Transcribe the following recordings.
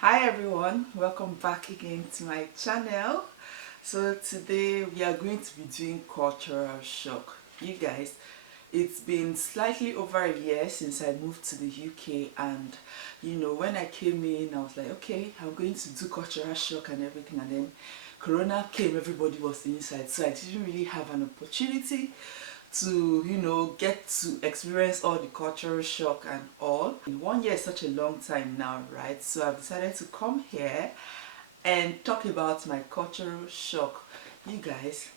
Hi everyone, welcome back again to my channel. So today we are going to be doing cultural shock. You guys, it's been slightly over a year since I moved to the UK, and when I came in I was like, okay, I'm going to do cultural shock and everything, and then Corona came, everybody was inside, so I didn't really have an opportunity to get to experience all the cultural shock and all. 1 year is such a long time now, right? So I've decided to come here and talk about my cultural shock. You guys,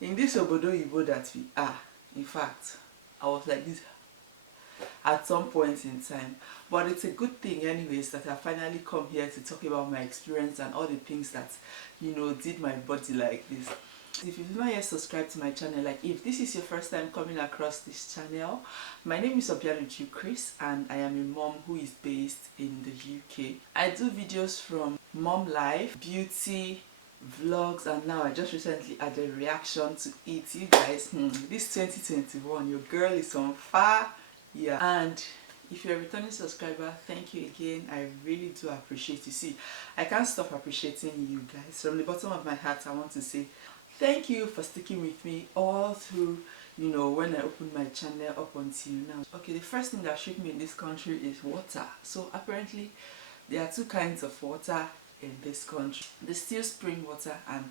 in this obodo Igbo that we are, in fact, I was like this at some point in time, but it's a good thing anyways that I finally come here to talk about my experience and all the things that did my body like this. If you've not yet subscribed to my channel, like if this is your first time coming across this channel, my name is Obianuju, Kris, and I am a mom who is based in the UK. I do videos from mom life, beauty, vlogs, and now I just recently added reaction to it. You guys, this 2021, your girl is on fire. Yeah, and if you're a returning subscriber, thank you again. I really do appreciate you. See, I can't stop appreciating you guys. From the bottom of my heart, I want to say thank you for sticking with me all through, when I opened my channel up until now. Okay, the first thing that shook me in this country is water. So apparently there are two kinds of water in this country: the still spring water and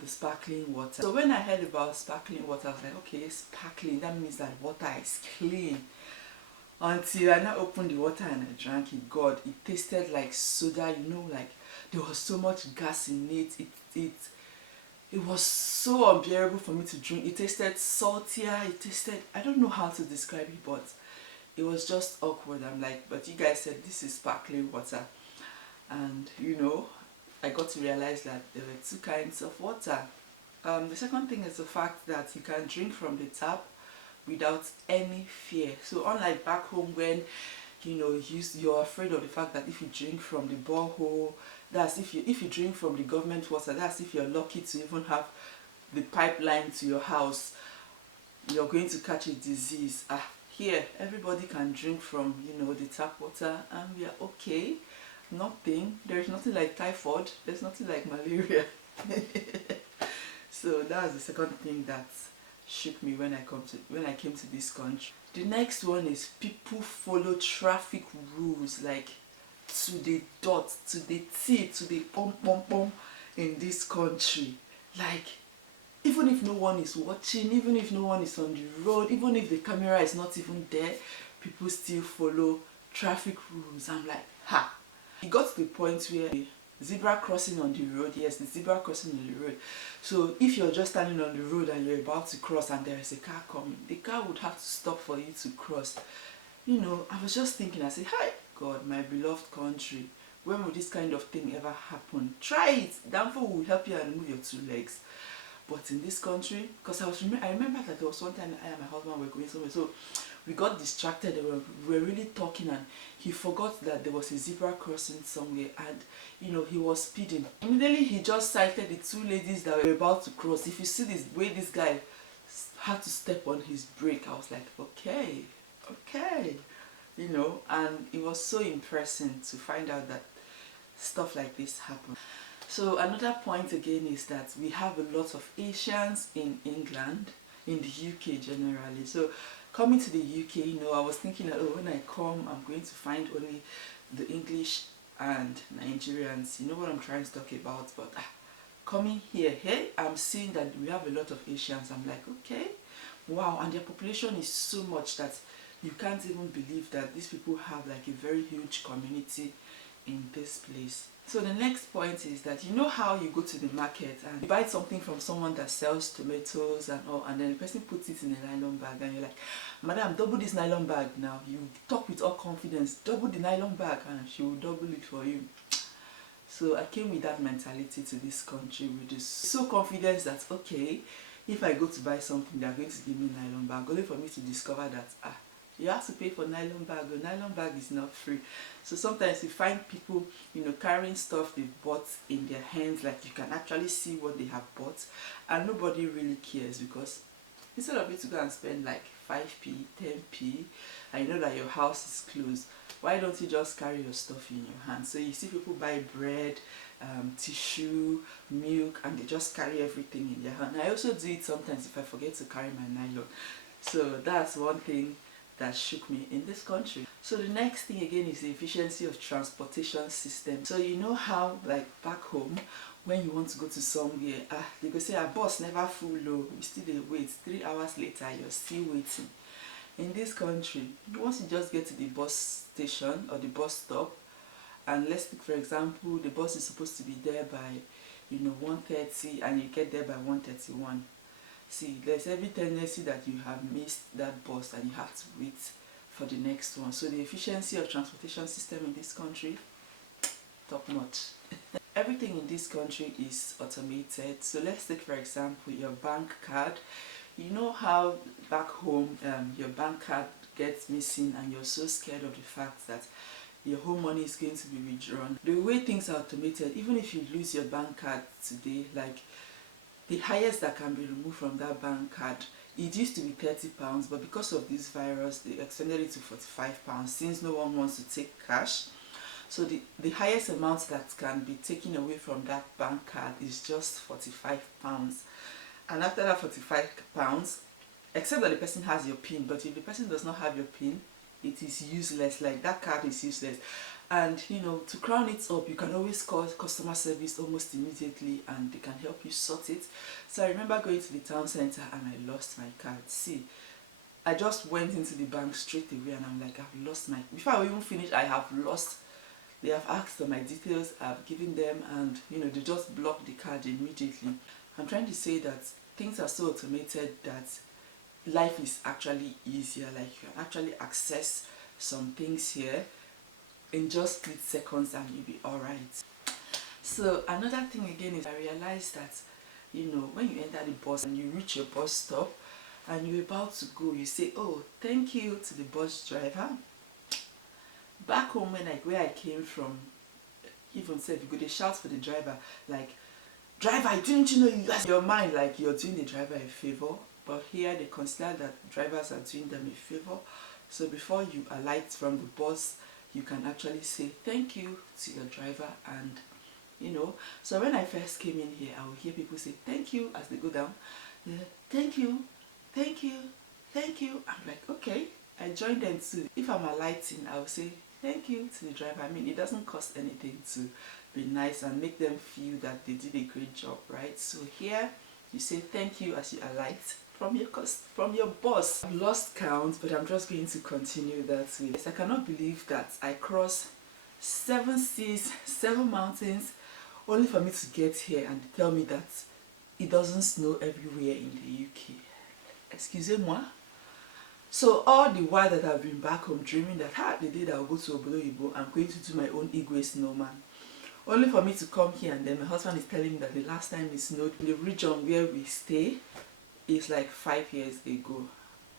the sparkling water. So when I heard about sparkling water, I was like, okay, sparkling, that means that water is clean. Until I now opened the water and I drank it. God, it tasted like soda, like there was so much gas in it. It was so unbearable for me to drink. It tasted saltier, I don't know how to describe it, but it was just awkward. I'm like, but you guys said this is sparkling water. And I got to realize that there were two kinds of water. The second thing is the fact that you can drink from the tap without any fear. So unlike back home when you're afraid of the fact that if you drink from the borehole, that's if you drink from the government water, that's if you're lucky to even have the pipeline to your house, you're going to catch a disease. Here everybody can drink from the tap water and we are okay. There's nothing like typhoid, there's nothing like malaria. So that was the second thing that shook me when I came to this country. The next one is people follow traffic rules like to the dot, to the T, to the pom in this country. Like, even if no one is watching, even if no one is on the road, even if the camera is not even there, people still follow traffic rules. I'm like, ha! It got to the point where zebra crossing on the road, yes, the zebra crossing on the road. So if you're just standing on the road and you're about to cross and there is a car coming, the car would have to stop for you to cross. I was just thinking, I said, hi, God, my beloved country, when will this kind of thing ever happen? Try it. Danfo will help you and move your two legs. But in this country, because I remember that there was one time I and my husband were going somewhere, so we got distracted. We were really talking, and he forgot that there was a zebra crossing somewhere, and he was speeding. Immediately he just sighted the two ladies that were about to cross. If you see this way this guy had to step on his brake, I was like, okay, and it was so impressive to find out that stuff like this happens. So another point again is that we have a lot of Asians in England, in the UK generally. So coming to the UK, I was thinking that, oh, when I come, I'm going to find only the English and Nigerians. You know what I'm trying to talk about. But coming here, hey, I'm seeing that we have a lot of Asians. I'm like, okay, wow. And their population is so much that you can't even believe that these people have like a very huge community in this place. So the next point is that how you go to the market and you buy something from someone that sells tomatoes and all, and then the person puts it in a nylon bag and you're like, madam, double this nylon bag now. You talk with all confidence, double the nylon bag, and she will double it for you. So I came with that mentality to this country with this so confidence that, okay, if I go to buy something, they're going to give me a nylon bag, only for me to discover that you have to pay for nylon bag. A nylon bag is not free. So sometimes you find people, carrying stuff they've bought in their hands, like you can actually see what they have bought, and nobody really cares, because instead of you to go and spend like 5p, 10p, and you know that your house is closed, why don't you just carry your stuff in your hand? So you see people buy bread, tissue, milk, and they just carry everything in their hand. I also do it sometimes if I forget to carry my nylon. So that's one thing that shook me in this country. So the next thing again is the efficiency of transportation system. So you know how like back home, when you want to go to somewhere, they go say a bus never full low, you still dey wait, 3 hours later you're still waiting. In this country, once you just get to the bus station or the bus stop, and let's take for example the bus is supposed to be there by 1:30 and you get there by 1:31. See, there's every tendency that you have missed that bus and you have to wait for the next one. So the efficiency of transportation system in this country, top notch. Everything in this country is automated. So let's take for example your bank card. You know how back home your bank card gets missing and you're so scared of the fact that your whole money is going to be withdrawn. The way things are automated, even if you lose your bank card today, like the highest that can be removed from that bank card, it used to be £30, but because of this virus they extended it to £45 since no one wants to take cash. So the highest amount that can be taken away from that bank card is just £45. And after that £45, except that the person has your PIN, but if the person does not have your PIN, it is useless. Like that card is useless. And to crown it up, you can always call customer service almost immediately and they can help you sort it. So I remember going to the town center and I lost my card. See, I just went into the bank straight away and I'm like, I've lost my, before I even finish, I have lost. They have asked for my details, I've given them, and they just blocked the card immediately. I'm trying to say that things are so automated that life is actually easier. Like you can actually access some things here in just split seconds and you'll be alright. So another thing again is I realized that when you enter the bus and you reach your bus stop and you're about to go, you say, oh, thank you to the bus driver. Back home where I came from, even said you go they shout for the driver like, driver, didn't you know you got your mind, like you're doing the driver a favor. But here they consider that drivers are doing them a favor. So before you alight from the bus, you can actually say thank you to your driver. And so when I first came in here, I would hear people say thank you as they go down. Thank you, thank you, thank you. I'm like, okay, I joined them too. If I'm alighting, I will say thank you to the driver. I mean, it doesn't cost anything to be nice and make them feel that they did a great job, right? So here you say thank you as you alight from your boss. I've lost count, but I'm just going to continue that way. Yes, I cannot believe that I crossed 7 seas, 7 mountains, only for me to get here and tell me that it doesn't snow everywhere in the UK. Excusez-moi. So all the while that I've been back home dreaming that the day that I'll go to Obianuju, I'm going to do my own Igwe snowman. Only for me to come here and then my husband is telling me that the last time it snowed in the region where we stay is like 5 years ago.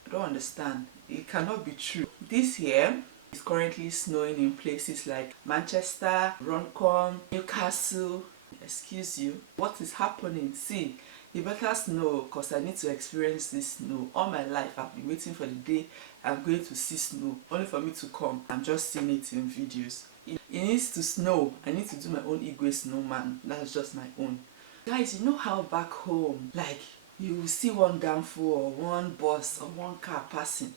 I don't understand. It cannot be true. This year is currently snowing in places like Manchester, Runcorn, Newcastle. Excuse you. What is happening? See, you better snow because I need to experience this snow. All my life I've been waiting for the day I'm going to see snow, only for me to come. I'm just seeing it in videos. It needs to snow. I need to do my own Igwe snowman. That's just my own. Guys, you know how back home, like you will see one danfo or one bus or one car passing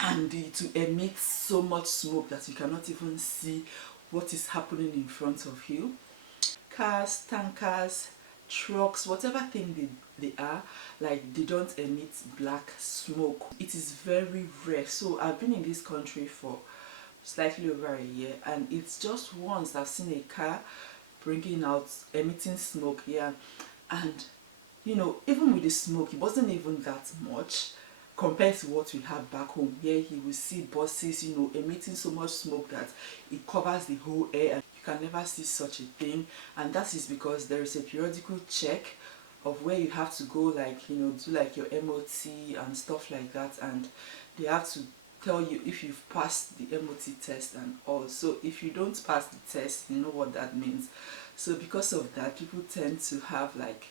and to emit so much smoke that you cannot even see what is happening in front of you. Cars, tankers, trucks, whatever thing they are, like they don't emit black smoke. It is very rare. So I've been in this country for slightly over a year and it's just once I've seen a car bringing out emitting smoke here, and even with the smoke it wasn't even that much compared to what we have back home. Here you will see buses emitting so much smoke that it covers the whole air and you can never see such a thing. And that is because there is a periodical check of where you have to go, like do like your MOT and stuff like that, and they have to tell you if you've passed the MOT test and all. So if you don't pass the test, you know what that means. So because of that, people tend to have like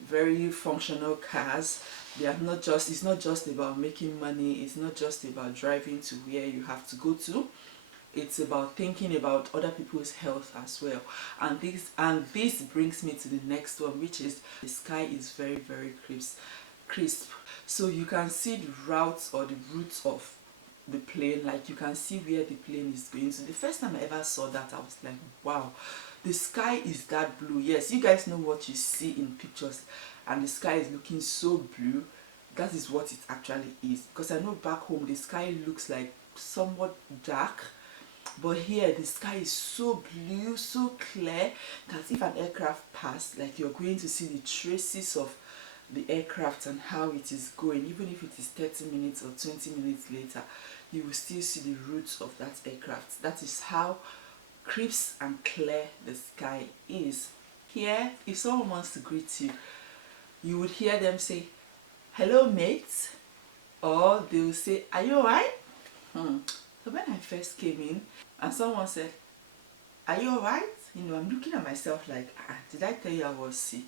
very functional cars. They are not just, it's not just about making money, it's not just about driving to where you have to go to. It's about thinking about other people's health as well. And this brings me to the next one, which is the sky is very, very crisp. So you can see the routes or the routes of the plane, like you can see where the plane is going. So the first time I ever saw that, I was like, wow, the sky is that blue. Yes, you guys know what you see in pictures, and the sky is looking so blue. That is what it actually is, because I know back home the sky looks like somewhat dark, but here the sky is so blue, so clear, that if an aircraft passed, like you're going to see the traces of the aircraft and how it is going. Even if it is 30 minutes or 20 minutes later, you will still see the roots of that aircraft. That is how crisp and clear the sky is. Here, if someone wants to greet you, you would hear them say, "Hello mate," or they will say, "Are you alright?" So when I first came in and someone said, "Are you alright?" I'm looking at myself like, did I tell you I was sick?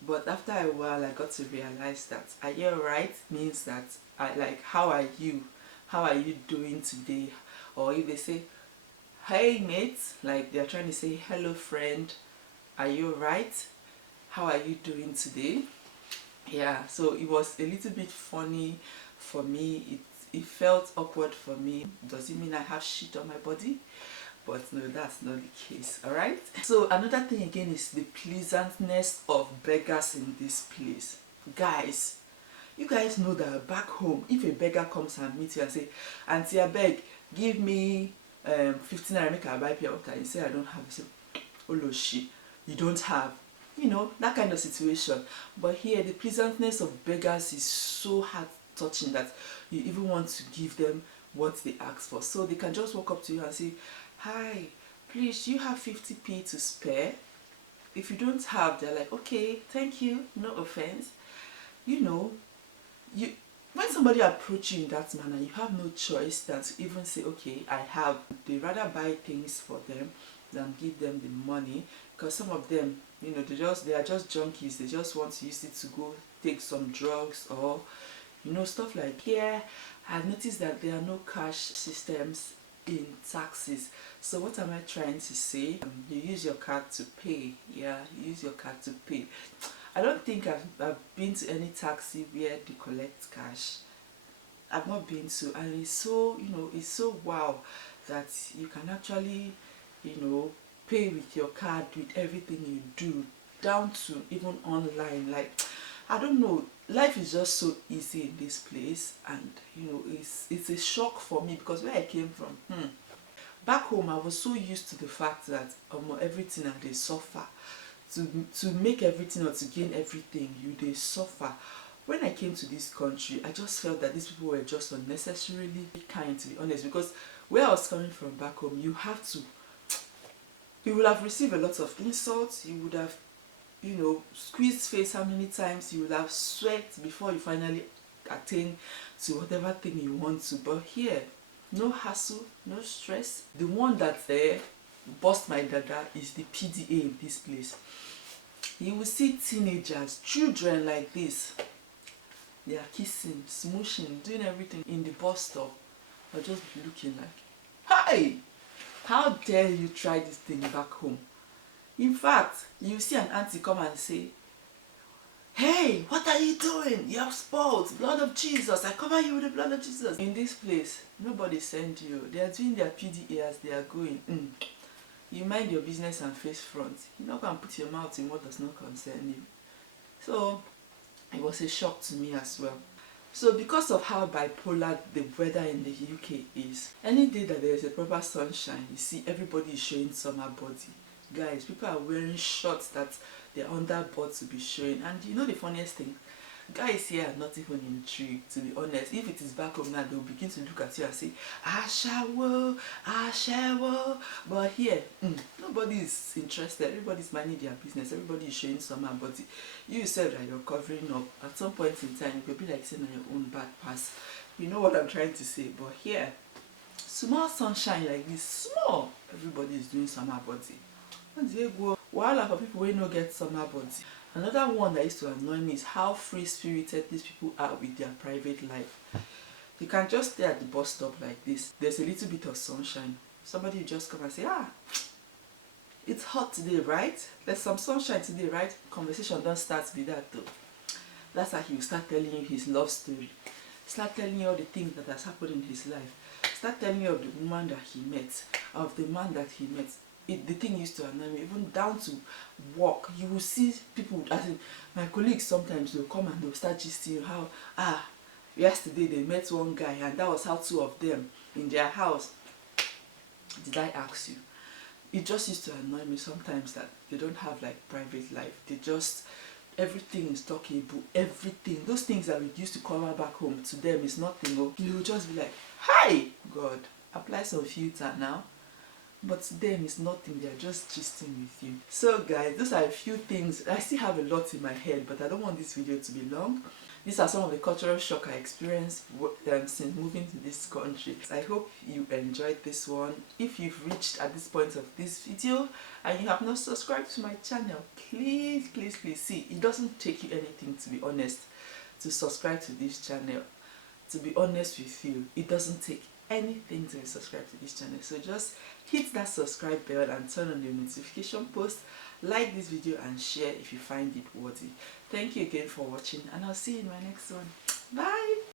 But after a while, I got to realize that "Are you alright?" means that how are you? How are you doing today? Or if they say, "Hey mate," like they're trying to say, "Hello friend, are you alright? How are you doing today?" Yeah, so it was a little bit funny for me. It felt awkward for me. Does it mean I have shit on my body? But no, that's not the case. All right. So another thing again is the pleasantness of beggars in this place. Guys, you guys know that back home, if a beggar comes and meets you and say, "Auntie, I beg, give me 15 naira, make I buy pure water," you say, "I don't have." You say, "Oh shit, you don't have." That kind of situation. But here, the pleasantness of beggars is so heart touching that you even want to give them what they ask for. So they can just walk up to you and say, "Hi, please, do you have 50p to spare?" If you don't have, they're like, "Okay, thank you, no offense." When somebody approaches you in that manner, you have no choice than to even say, "Okay, I have." They rather buy things for them than give them the money, because some of them, they are just junkies. They just want to use it to go take some drugs or stuff like. Here, I've noticed that there are no cash systems in taxis. So what am I trying to say? You use your card to pay. Yeah, you use your card to pay. I don't think I've been to any taxi where they collect cash. I've not been to, and it's so it's so wow that you can actually pay with your card with everything you do, down to even online. Like, I don't know, life is just so easy in this place, and it's a shock for me, because where I came from, back home, I was so used to the fact that everything and they suffer. To make everything or to gain everything, they suffer. When I came to this country, I just felt that these people were just unnecessarily kind, to be honest, because where I was coming from back home, you would have received a lot of insults. You would have squeezed face how many times. You would have sweat before you finally attain to whatever thing you want to. But here, no hassle, no stress. The one that bust my dada is the PDA in this place. You will see teenagers, children like this. They are kissing, smooshing, doing everything in the bus stop. I'll just be looking like, "Hi! How dare you try this thing back home?" In fact, you see an auntie come and say, "Hey, what are you doing? You have spoiled. Blood of Jesus. I cover you with the blood of Jesus." In this place, nobody sent you. They are doing their PDA as they are going. You mind your business and face front. You're not going to put your mouth in what does not concern you. So it was a shock to me as well. So because of how bipolar the weather in the UK is, any day that there is a proper sunshine, you see everybody is showing summer body. Guys, people are wearing shorts that their underbutts will be showing. And the funniest thing, guys here are not even intrigued, to be honest. If it is back home now, they'll begin to look at you and say, "Ashawo, Ashawo." But here, nobody is interested. Everybody's minding their business. Everybody is showing summer body. You said that you're covering up. At some point in time, you could be like saying on your own bad pass. You know what I'm trying to say. But here, small sunshine like this, small, everybody is doing summer body. While for people who don't get summer body. Another one that used to annoy me is how free-spirited these people are with their private life. You can just stay at the bus stop like this. There's a little bit of sunshine. Somebody will just come and say, ah, it's hot today, right? There's some sunshine today, right? Conversation don't start with that though. That's how he will start telling you his love story. Start telling you all the things that has happened in his life. Start telling you of the woman that he met, of the man that he met. The thing used to annoy me, even down to work. You will see people, as in my colleagues sometimes, they'll come and they'll start gisting how, yesterday they met one guy and that was how two of them in their house. Did I ask you? It just used to annoy me sometimes that they don't have like private life. They just, everything is talkable, everything. Those things that we used to cover back home, to them is nothing. Oh, you will just be like, hi, God, apply some filter now. But to them it's nothing, they're just gisting with you. So guys, those are a few things. I still have a lot in my head, but I don't want this video to be long. These are some of the cultural shock I experienced since moving to this country. I hope you enjoyed this one. If you've reached at this point of this video and you have not subscribed to my channel, please see, it doesn't take you anything, to be honest, to subscribe to this channel. To be honest with you, it doesn't take anything to subscribe to this channel. So just hit that subscribe bell and turn on the notification post. Like this video and share if you find it worthy. Thank you again for watching, and I'll see you in my next one. Bye.